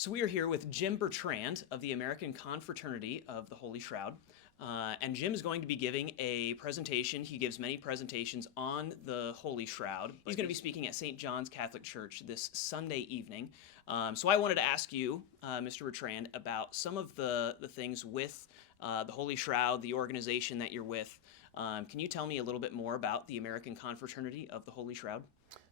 So we are here with Jim Bertrand of the American Confraternity of the Holy Shroud. And Jim is going to be giving a presentation. He gives many presentations on the Holy Shroud. He's going to be speaking at St. John's Catholic Church this Sunday evening. So I wanted to ask you, Mr. Bertrand, about some of the things with the Holy Shroud, the organization that you're with. Can you tell me a little bit more about the American Confraternity of the Holy Shroud?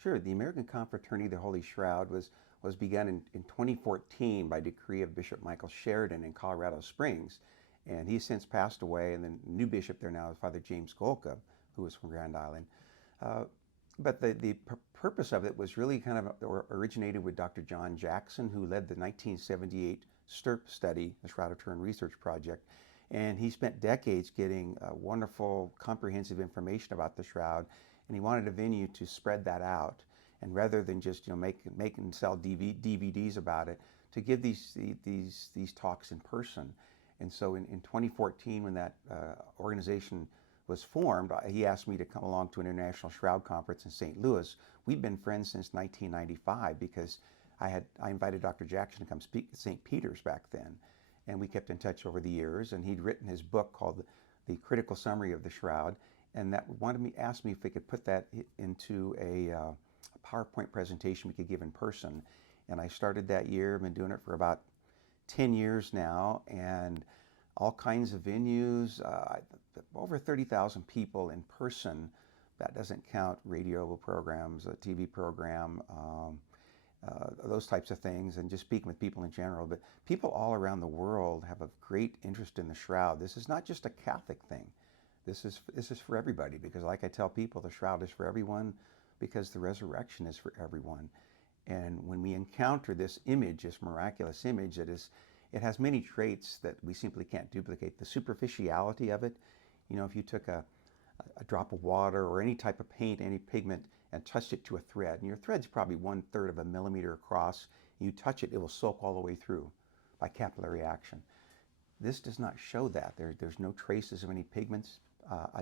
Sure. The American Confraternity of the Holy Shroud was begun in 2014 by decree of Bishop Michael Sheridan in Colorado Springs. And he's since passed away, and the new bishop there now is Father James Golka, who was from Grand Island. But the purpose of it was really kind of originated with Dr. John Jackson, who led the 1978 STIRP study, the Shroud of Turin Research Project. And he spent decades getting wonderful, comprehensive information about the Shroud, and he wanted a venue to spread that out. And rather than just make and sell DVDs about it, to give these talks in person. And so in 2014, when that organization was formed, he asked me to come along to an International Shroud Conference in St. Louis. We'd been friends since 1995 because I invited Dr. Jackson to come speak at St. Peter's back then. And we kept in touch over the years, and he'd written his book called The Critical Summary of the Shroud, and that asked me if we could put that into a PowerPoint presentation we could give in person. And I started that year. I've been doing it for about 10 years now, and all kinds of venues, over 30,000 people in person. That doesn't count radio programs, a TV program, those types of things, and just speaking with people in general. But people all around the world have a great interest in the Shroud. This is not just a Catholic thing. This is for everybody, because like I tell people, the Shroud is for everyone because the resurrection is for everyone. And when we encounter this image, this miraculous image, it has many traits that we simply can't duplicate. The superficiality of it, if you took a drop of water or any type of paint, any pigment, and touched it to a thread, and your thread's probably 1/3 of a millimeter across, and you touch it, it will soak all the way through by capillary action. This does not show that. There's no traces of any pigments,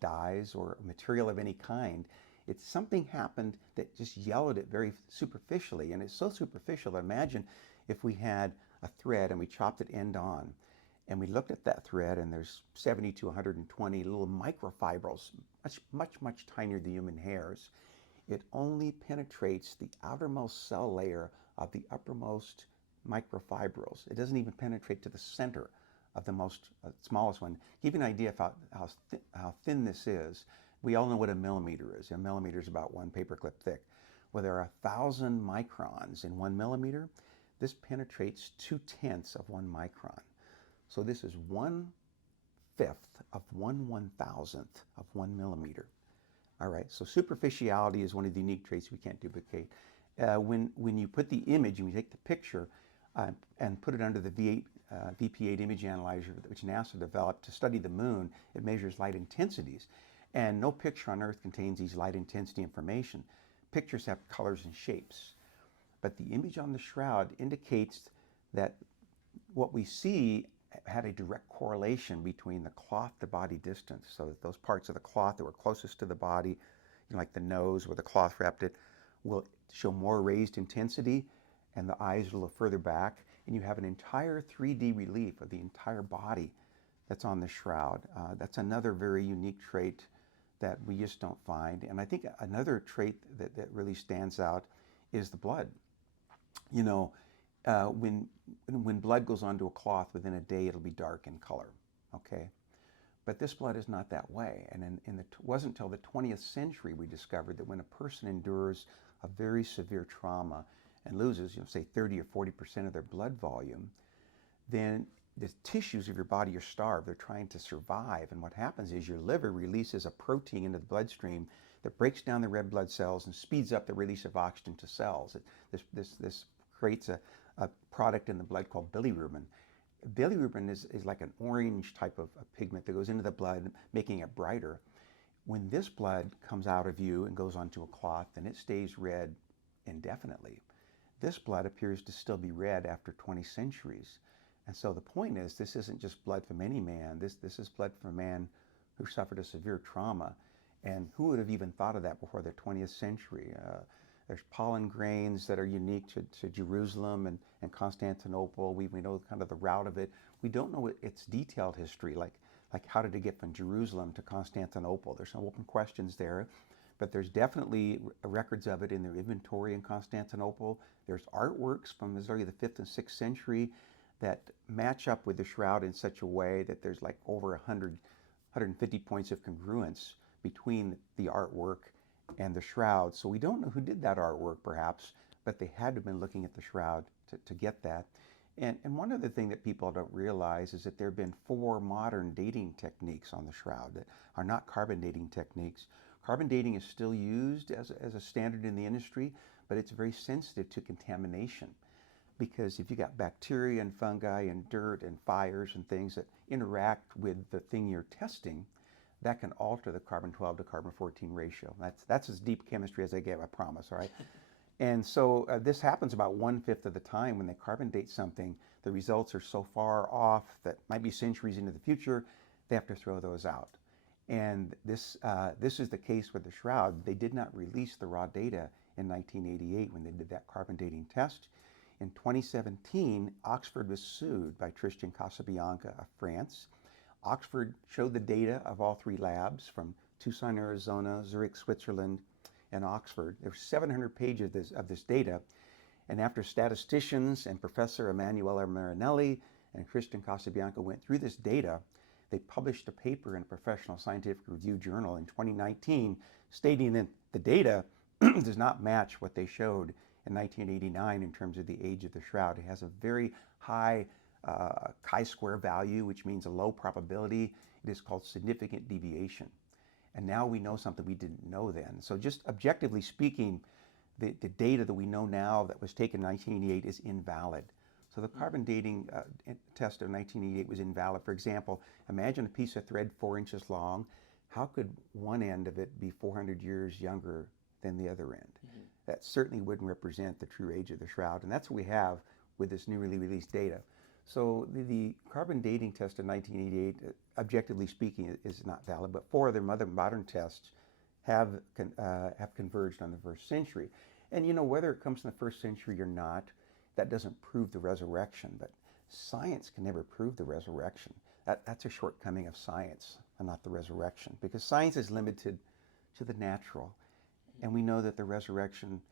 dyes, or material of any kind. It's something happened that just yellowed it very superficially, and it's so superficial that imagine if we had a thread and we chopped it end on, and we looked at that thread, and there's 70 to 120 little microfibrils, much tinier than human hairs. It only penetrates the outermost cell layer of the uppermost microfibrils. It doesn't even penetrate to the center of the most smallest one. Give you an idea of how thin this is. We all know what a millimeter is. A millimeter is about one paperclip thick. Well, there are 1,000 microns in 1 millimeter. This penetrates 2/10 of 1 micron. So this is 1/5 of 1/1000th of 1 millimeter. All right, so superficiality is one of the unique traits we can't duplicate. When you put the image and we take the picture and put it under the VP8 image analyzer, which NASA developed to study the moon, it measures light intensities. And no picture on Earth contains these light intensity information. Pictures have colors and shapes. But the image on the Shroud indicates that what we see had a direct correlation between the cloth to body distance. So that those parts of the cloth that were closest to the body, like the nose where the cloth wrapped it, will show more raised intensity, and the eyes are a little further back. And you have an entire 3D relief of the entire body that's on the Shroud. That's another very unique trait that we just don't find. And I think another trait that really stands out is the blood. When blood goes onto a cloth, within a day it'll be dark in color, okay? But this blood is not that way. And it wasn't until the 20th century we discovered that when a person endures a very severe trauma and loses, say 30 or 40% of their blood volume, then the tissues of your body are starved. They're trying to survive. And what happens is your liver releases a protein into the bloodstream that breaks down the red blood cells and speeds up the release of oxygen to cells. This creates a product in the blood called bilirubin. Bilirubin is like an orange type of pigment that goes into the blood, making it brighter. When this blood comes out of you and goes onto a cloth, then it stays red indefinitely. This blood appears to still be red after 20 centuries. And so the point is, this isn't just blood from any man. This is blood from a man who suffered a severe trauma. And who would have even thought of that before the 20th century? There's pollen grains that are unique to Jerusalem and Constantinople. We know kind of the route of it. We don't know its detailed history, like how did it get from Jerusalem to Constantinople? There's some open questions there, but there's definitely records of it in their inventory in Constantinople. There's artworks from as early as the 5th and 6th century that match up with the shroud in such a way that there's like over 150 points of congruence between the artwork and the shroud. So we don't know who did that artwork perhaps, but they had to have been looking at the shroud to get that. And one other thing that people don't realize is that there have been 4 modern dating techniques on the shroud that are not carbon dating techniques. Carbon dating is still used as a standard in the industry, but it's very sensitive to contamination. Because if you got bacteria and fungi and dirt and fires and things that interact with the thing you're testing, that can alter the carbon-12 to carbon-14 ratio. That's as deep chemistry as I get, I promise, all right? And so this happens about 1/5 of the time when they carbon date something. The results are so far off that might be centuries into the future, they have to throw those out. And this is the case with the shroud. They did not release the raw data in 1988 when they did that carbon dating test. In 2017, Oxford was sued by Tristan Casabianca of France. Oxford showed the data of all 3 labs from Tucson, Arizona, Zurich, Switzerland, and Oxford. There were 700 pages of this data. And after statisticians and Professor Emanuele Marinelli and Tristan Casabianca went through this data, they published a paper in a professional scientific review journal in 2019 stating that the data does not match what they showed in 1989 in terms of the age of the shroud. It has a very high chi-square value, which means a low probability. It is called significant deviation. And now we know something we didn't know then. So just objectively speaking, the data that we know now that was taken in 1988 is invalid. So the carbon dating test of 1988 was invalid. For example, imagine a piece of thread 4 inches long. How could one end of it be 400 years younger than the other end? Mm-hmm. That certainly wouldn't represent the true age of the shroud. And that's what we have with this newly released data. So the carbon dating test of 1988, objectively speaking, is not valid, but 4 other modern tests have converged on the 1st century. And you know, whether it comes from the 1st century or not, that doesn't prove the resurrection, but science can never prove the resurrection. That's a shortcoming of science and not the resurrection, because science is limited to the natural. And we know that the resurrection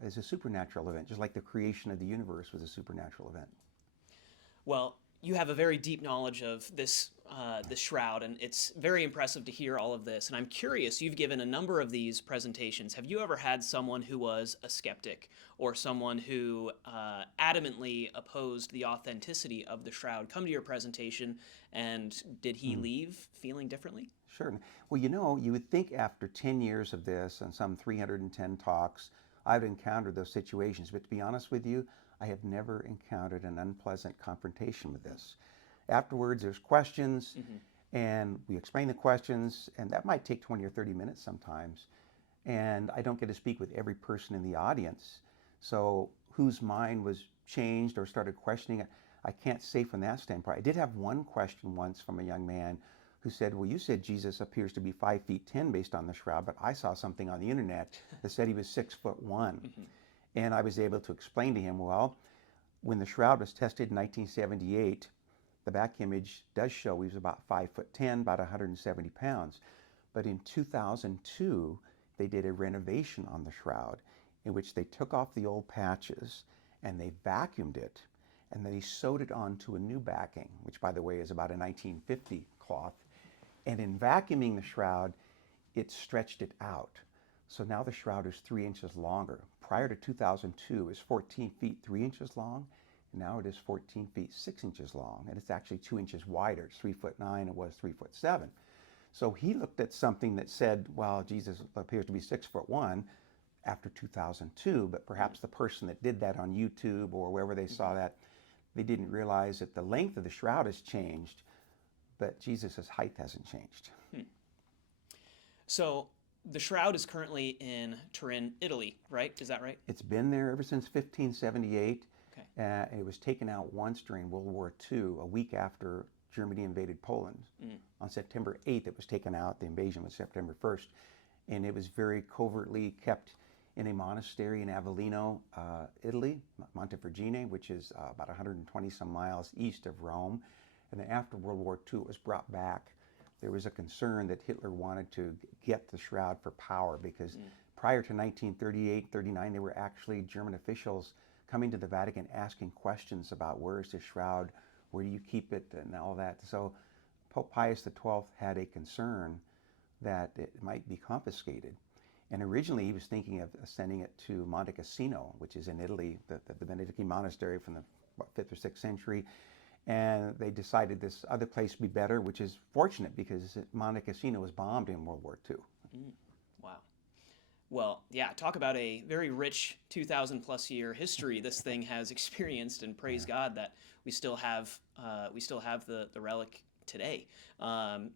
is a supernatural event, just like the creation of the universe was a supernatural event. Well, you have a very deep knowledge of this shroud, and it's very impressive to hear all of this. And I'm curious, you've given a number of these presentations. Have you ever had someone who was a skeptic or someone who adamantly opposed the authenticity of the shroud come to your presentation, and did he leave feeling differently? Sure. Well, you know, you would think after 10 years of this and some 310 talks, I've encountered those situations. But to be honest with you, I have never encountered an unpleasant confrontation with this. Afterwards, there's questions, and we explain the questions, and that might take 20 or 30 minutes sometimes. And I don't get to speak with every person in the audience. So whose mind was changed or started questioning it, I can't say from that standpoint. I did have one question once from a young man who said, well, you said Jesus appears to be 5 feet 10 based on the shroud, but I saw something on the internet that said he was 6'1". And I was able to explain to him, well, when the shroud was tested in 1978, the back image does show he was about 5'10", about 170 pounds. But in 2002, they did a renovation on the shroud in which they took off the old patches and they vacuumed it, and then they sewed it onto a new backing, which, by the way, is about a 1950 cloth. And in vacuuming the shroud, it stretched it out. So now the shroud is 3 inches longer. Prior to 2002, it was 14 feet 3 inches long. And now it is 14 feet 6 inches long. And it's actually 2 inches wider. It's 3'9", it was 3'7". So he looked at something that said, well, Jesus appears to be 6'1" after 2002, but perhaps the person that did that on YouTube or wherever they saw that, they didn't realize that the length of the shroud has changed, but Jesus' height hasn't changed. So the shroud is currently in Turin, Italy, right? Is that right? It's been there ever since 1578. Okay. It was taken out once during World War II, a week after Germany invaded Poland. On September 8th, it was taken out. The invasion was September 1st. And it was very covertly kept in a monastery in Avellino, Italy, Montevergine, which is about 120 some miles east of Rome. And then after World War II, it was brought back. There was a concern that Hitler wanted to get the shroud for power because prior to 1938-39, there were actually German officials coming to the Vatican asking questions about where is the shroud, where do you keep it, and all that. So Pope Pius XII had a concern that it might be confiscated. And originally he was thinking of sending it to Monte Cassino, which is in Italy, the Benedictine monastery from the 5th or 6th century. And they decided this other place would be better, which is fortunate because Monte Cassino was bombed in World War II. Wow. Well, yeah, talk about a very rich 2,000 plus year history this thing has experienced, and praise God that we still have the relic today.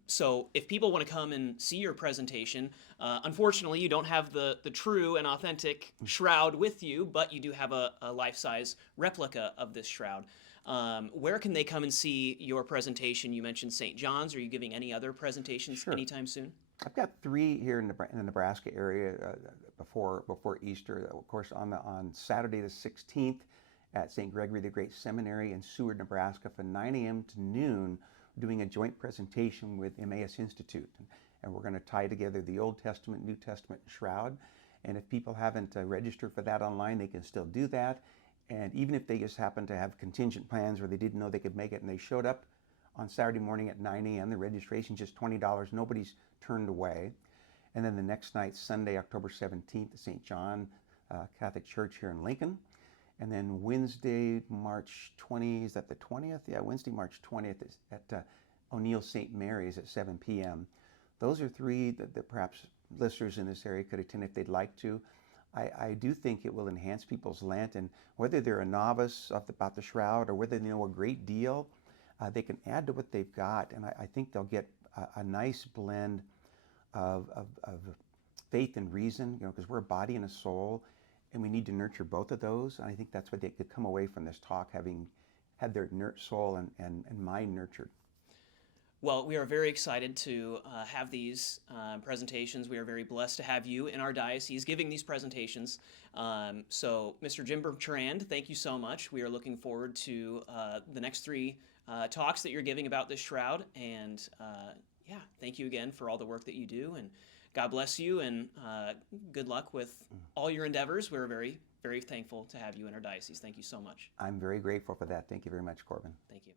So if people want to come and see your presentation, unfortunately you don't have the true and authentic shroud with you, but you do have a life-size replica of this shroud. Where can they come and see your presentation? You mentioned St. John's. Are you giving any other presentations anytime soon? I've got 3 here in the Nebraska area before Easter. Of course, on Saturday the 16th at St. Gregory the Great Seminary in Seward, Nebraska, from 9 a.m. to noon, doing a joint presentation with Emmaus Institute. And we're going to tie together the Old Testament, New Testament shroud. And if people haven't registered for that online, they can still do that. And even if they just happen to have contingent plans or they didn't know they could make it and they showed up on Saturday morning at 9 a.m., the registration's just $20. Nobody's turned away. And then the next night, Sunday, October 17th, at St. John Catholic Church here in Lincoln. And then Wednesday, March 20th, is that the 20th? Yeah, Wednesday, March 20th is at O'Neill St. Mary's at 7 p.m. Those are 3 that perhaps listeners in this area could attend if they'd like to. I do think it will enhance people's Lent, and whether they're a novice about the shroud or whether they know a great deal, they can add to what they've got, and I think they'll get a nice blend of faith and reason, because we're a body and a soul, and we need to nurture both of those. And I think that's what they could come away from this talk, having had their soul and mind nurtured. Well, we are very excited to have these presentations. We are very blessed to have you in our diocese giving these presentations. So, Mr. Jim Bertrand, thank you so much. We are looking forward to the next 3 talks that you're giving about this shroud. And yeah, thank you again for all the work that you do. And God bless you, and good luck with all your endeavors. We're very, very thankful to have you in our diocese. Thank you so much. I'm very grateful for that. Thank you very much, Corbin. Thank you.